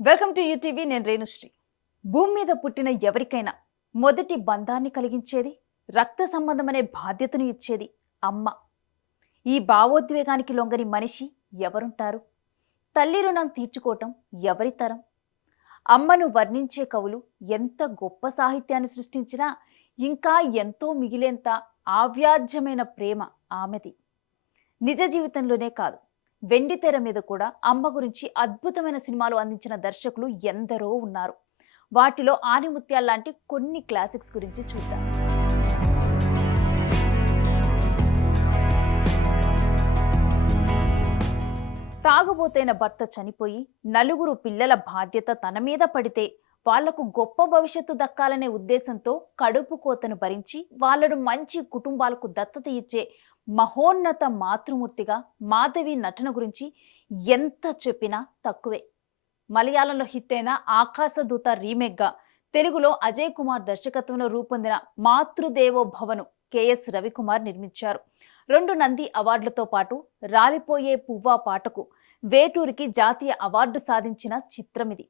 Welcome to UTV. నేను రేణుశ్రీ. భూమి మీద పుట్టిన ఎవరికైనా మొదటి బంధాన్ని కలిగించేది, రక్త సంబంధం అనే బాధ్యతను ఇచ్చేది అమ్మ. ఈ భావోద్వేగానికి లొంగని మనిషి ఎవరుంటారు? తల్లి రుణం తీర్చుకోవటం ఎవరి తరం? అమ్మను వర్ణించే కవులు ఎంత గొప్ప సాహిత్యాన్ని సృష్టించినా ఇంకా ఎంతో మిగిలేంత ఆవ్యాజ్యమైన ప్రేమ ఆమెది. నిజ జీవితంలోనే కాదు, వెండి తెర మీద కూడా అమ్మ గురించి అద్భుతమైన సినిమాలు అందించిన దర్శకులు ఎందరో ఉన్నారు. వాటిలో ఆనిముత్యాల లాంటి కొన్ని క్లాసిక్స్ గురించి చూద్దాం. తాగుబోతైన భర్త చనిపోయి నలుగురు పిల్లల బాధ్యత తన మీద పడితే వాళ్లకు గొప్ప భవిష్యత్తు దక్కాలనే ఉద్దేశంతో కడుపు కోతను భరించి వాళ్లను మంచి కుటుంబాలకు దత్తత ఇచ్చే మహోన్నత మాతృమూర్తిగా మాధవి నటన గురించి ఎంత చెప్పినా తక్కువే. మలయాళంలో హిట్ అయిన ఆకాశదూత రీమేక్గా తెలుగులో అజయ్ కుమార్ దర్శకత్వంలో రూపొందిన మాతృదేవో భవను కెఎస్ రవికుమార్ నిర్మించారు. 2 నంది అవార్డులతో పాటు రాలిపోయే పువ్వా పాటకు వేటూరికి జాతీయ అవార్డు సాధించిన చిత్రమిది.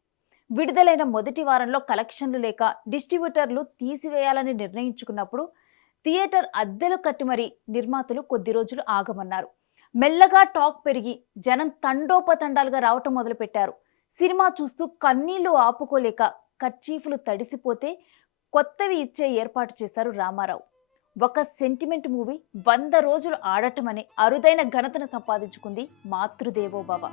విడుదలైన మొదటి వారంలో కలెక్షన్లు లేక డిస్ట్రిబ్యూటర్లు తీసివేయాలని నిర్ణయించుకున్నప్పుడు థియేటర్ అద్దెలు కట్టి మరీ నిర్మాతలు కొద్ది రోజులు ఆగమన్నారు. మెల్లగా టాక్ పెరిగి జనం తండోపతండాలుగా రావటం మొదలుపెట్టారు. సినిమా చూస్తూ కన్నీళ్లు ఆపుకోలేక కర్చీఫ్లు తడిసిపోతే కొత్తవి ఇచ్చే ఏర్పాటు చేశారు రామారావు. ఒక సెంటిమెంట్ మూవీ 100 రోజులు ఆడటం అనే అరుదైన ఘనతను సంపాదించుకుంది మాతృదేవో భవ.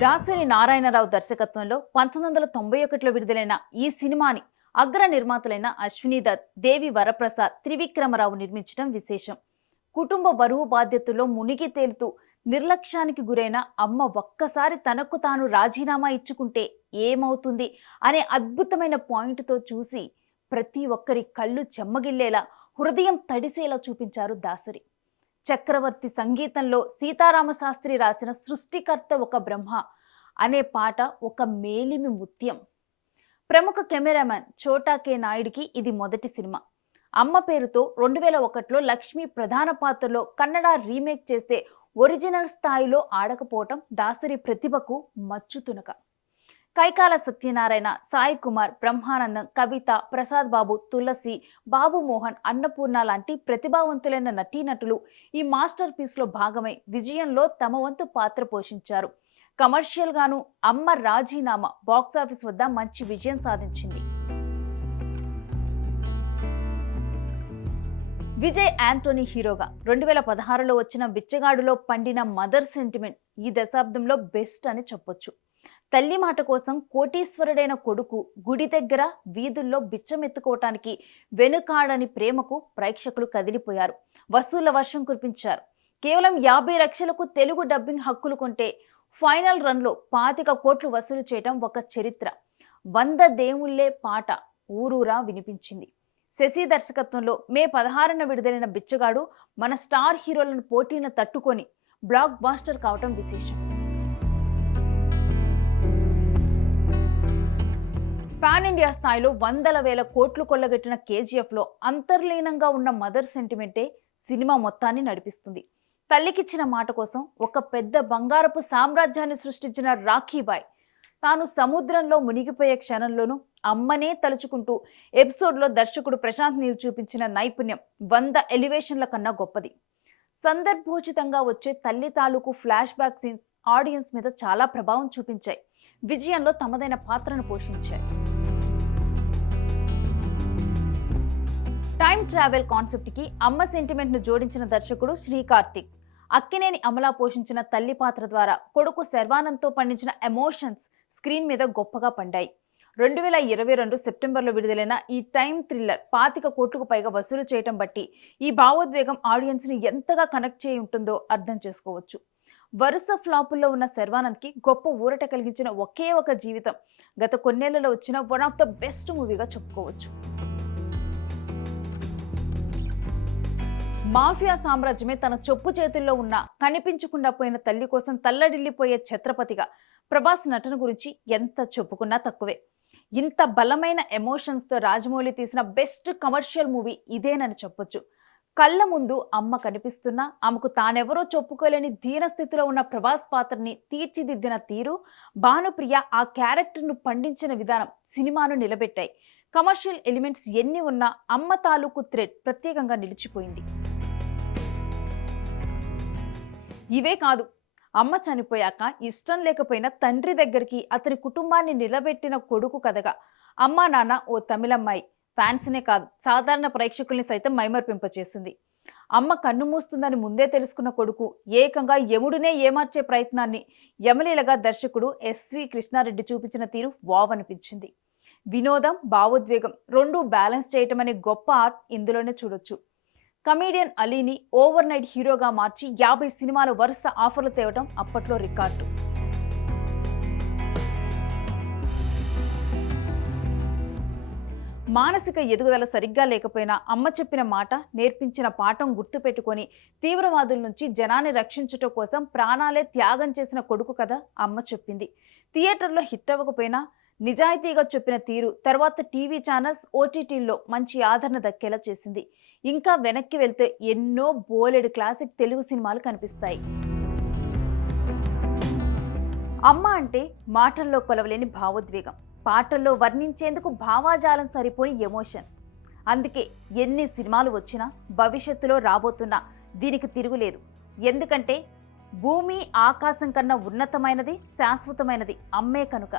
దాసరి నారాయణరావు దర్శకత్వంలో 1991లో విడుదలైన ఈ సినిమాని అగ్ర నిర్మాతలైన అశ్విని దత్, దేవి వరప్రసాద్, త్రివిక్రమరావు నిర్మించడం విశేషం. కుటుంబ బరువు బాధ్యతల్లో మునిగి తేలుతూ నిర్లక్ష్యానికి గురైన అమ్మ ఒక్కసారి తనకు తాను రాజీనామా ఇచ్చుకుంటే ఏమవుతుంది అనే అద్భుతమైన పాయింట్తో చూసి ప్రతి ఒక్కరి కళ్ళు చెమ్మగిల్లేలా, హృదయం తడిసేలా చూపించారు దాసరి. చక్రవర్తి సంగీతంలో సీతారామ శాస్త్రి రాసిన సృష్టికర్త ఒక బ్రహ్మ అనే పాట ఒక మేలిమి ముత్యం. ప్రముఖ కెమెరామెన్ చోటా కె నాయుడికి ఇది మొదటి సినిమా. అమ్మ పేరుతో 2001లో లక్ష్మి ప్రధాన పాత్రలో కన్నడ రీమేక్ చేస్తే ఒరిజినల్ స్థాయిలో ఆడకపోవటం దాసరి ప్రతిభకు మచ్చుతునక. కైకాల సత్యనారాయణ, సాయి కుమార్, బ్రహ్మానందం, కవిత, ప్రసాద్ బాబు, తులసి, బాబు మోహన్, అన్నపూర్ణ లాంటి ప్రతిభావంతులైన నటీనటులు ఈ మాస్టర్ పీస్లో భాగమై విజయంలో తమ వంతు పాత్ర పోషించారు. కమర్షియల్ గాను అమ్మ రాజీనామా బాక్సాఫీస్ వద్ద మంచి విజయం సాధించింది. విజయ్ యాంటోనీ హీరోగా 2016లో వచ్చిన బిచ్చగాడులో పండిన మదర్ సెంటిమెంట్ ఈ దశాబ్దంలో బెస్ట్ అని చెప్పొచ్చు. తల్లి మాట కోసం కోటీశ్వరుడైన కొడుకు గుడి దగ్గర వీధుల్లో బిచ్చమెత్తుకోవటానికి వెనుకాడని ప్రేమకు ప్రేక్షకులు కదిలిపోయారు. వసూళ్ల వర్షం కురిపించారు. కేవలం 50 లక్షలకు తెలుగు డబ్బింగ్ హక్కులు కొంటే ఫైనల్ రన్లో 25 కోట్లు వసూలు చేయడం ఒక చరిత్ర. 100 దేవుళ్లే పాట ఊరూరా వినిపించింది. శశి దర్శకత్వంలో మే 16న విడుదలైన బిచ్చగాడు మన స్టార్ హీరోలను పోటీని తట్టుకొని బ్లాక్ బాస్టర్ కావటం విశేషం. పాన్ ఇండియా స్థాయిలో 100,000 కోట్లు కొల్లగట్టిన కేజీఎఫ్లో అంతర్లీనంగా ఉన్న మదర్ సెంటిమెంటే సినిమా మొత్తాన్ని నడిపిస్తుంది. తల్లికిచ్చిన మాట కోసం ఒక పెద్ద బంగారపు సామ్రాజ్యాన్ని సృష్టించిన రాఖీబాయ్ తాను సముద్రంలో మునిగిపోయే క్షణంలోనూ అమ్మనే తలుచుకుంటూ ఎపిసోడ్లో దర్శకుడు ప్రశాంత్ నీల్ చూపించిన నైపుణ్యం 100 ఎలివేషన్ల కన్నా గొప్పది. సందర్భోచితంగా వచ్చే తల్లి తాలూకు ఫ్లాష్ బ్యాక్ సీన్స్ ఆడియన్స్ మీద చాలా ప్రభావం చూపించాయి. విజయంలో తమదైన పాత్రను పోషించాయి. టైం ట్రావెల్ కాన్సెప్ట్ కి అమ్మ సెంటిమెంట్ ను జోడించిన దర్శకుడు శ్రీకార్తిక్. అక్కినేని అమలా పోషించిన తల్లి పాత్ర ద్వారా కొడుకు శర్వానంద్తో పండించిన ఎమోషన్స్ స్క్రీన్ మీద గొప్పగా పండాయి. 2022 సెప్టెంబర్లో విడుదలైన ఈ టైం థ్రిల్లర్ 25 కోట్లకు పైగా వసూలు చేయటం బట్టి ఈ భావోద్వేగం ఆడియన్స్ ని ఎంతగా కనెక్ట్ చేయి ఉంటుందో అర్థం చేసుకోవచ్చు. వరుస ఫ్లాపుల్లో ఉన్న శర్వానంద్కి గొప్ప ఊరట కలిగించిన ఒకే ఒక జీవితం గత కొన్నేళ్లలో వచ్చిన వన్ ఆఫ్ ద బెస్ట్ మూవీగా చెప్పుకోవచ్చు. మాఫియా సామ్రాజ్యమే తన చెప్పు చేతుల్లో ఉన్న కనిపించకుండా పోయిన తల్లి కోసం తల్లడిల్లిపోయే ఛత్రపతిగా ప్రభాస్ నటన గురించి ఎంత చెప్పుకున్నా తక్కువే. ఇంత బలమైన ఎమోషన్స్తో రాజమౌళి తీసిన బెస్ట్ కమర్షియల్ మూవీ ఇదేనని చెప్పొచ్చు. కళ్ళ ముందు అమ్మ కనిపిస్తున్నా ఆమెకు తానెవరో చెప్పుకోలేని దీనస్థితిలో ఉన్న ప్రభాస్ పాత్రని తీర్చిదిద్దిన తీరు, భానుప్రియ ఆ క్యారెక్టర్ను పండించిన విధానం సినిమాను నిలబెట్టాయి. కమర్షియల్ ఎలిమెంట్స్ ఎన్ని ఉన్నా అమ్మ తాలూకు థ్రెడ్ ప్రత్యేకంగా నిలిచిపోయింది. ఇవే కాదు, అమ్మ చనిపోయాక ఇష్టం లేకపోయినా తండ్రి దగ్గరికి అతని కుటుంబాన్ని నిలబెట్టిన కొడుకు కథగా అమ్మా నాన్న ఓ తమిళమ్మాయి ఫ్యాన్స్నే కాదు సాధారణ ప్రేక్షకుల్ని సైతం మైమర్పింపచేసింది. అమ్మ కన్ను మూస్తుందని ముందే తెలుసుకున్న కొడుకు ఏకంగా యముడినే ఏమార్చే ప్రయత్నాన్ని యమలీలగా దర్శకుడు ఎస్వి కృష్ణారెడ్డి చూపించిన తీరు వావ్ అనిపించింది. వినోదం, భావోద్వేగం రెండూ బ్యాలెన్స్ చేయటం అనే గొప్ప ఆర్ట్ ఇందులోనే చూడొచ్చు. కమీడియన్ అలీని ఓవర్ నైట్ హీరోగా మార్చి 50 సినిమాల వరుస ఆఫర్లు తేవడం అప్పట్లో రికార్డు. మానసిక ఎదుగుదల సరిగ్గా లేకపోయినా అమ్మ చెప్పిన మాట, నేర్పించిన పాఠం గుర్తుపెట్టుకొని తీవ్రవాదుల నుంచి జనాన్ని రక్షించటం కోసం ప్రాణాలే త్యాగం చేసిన కొడుకు కథ అమ్మ చెప్పింది. థియేటర్లో హిట్ అవ్వకపోయినా నిజాయితీగా చెప్పిన తీరు తర్వాత టీవీ ఛానల్స్, ఓటీటీల్లో మంచి ఆదరణ దక్కేలా చేసింది. ఇంకా వెనక్కి వెళ్తే ఎన్నో బోలెడు క్లాసిక్ తెలుగు సినిమాలు కనిపిస్తాయి. అమ్మ అంటే మాటల్లో కొలవలేని భావోద్వేగం, పాటల్లో వర్ణించేందుకు భావాజాలం సరిపోని ఎమోషన్. అందుకే ఎన్ని సినిమాలు వచ్చినా భవిష్యత్తులో రాబోతున్నా దీనికి తిరుగులేదు. ఎందుకంటే భూమి ఆకాశం కన్నా ఉన్నతమైనది, శాశ్వతమైనది అమ్మే కనుక.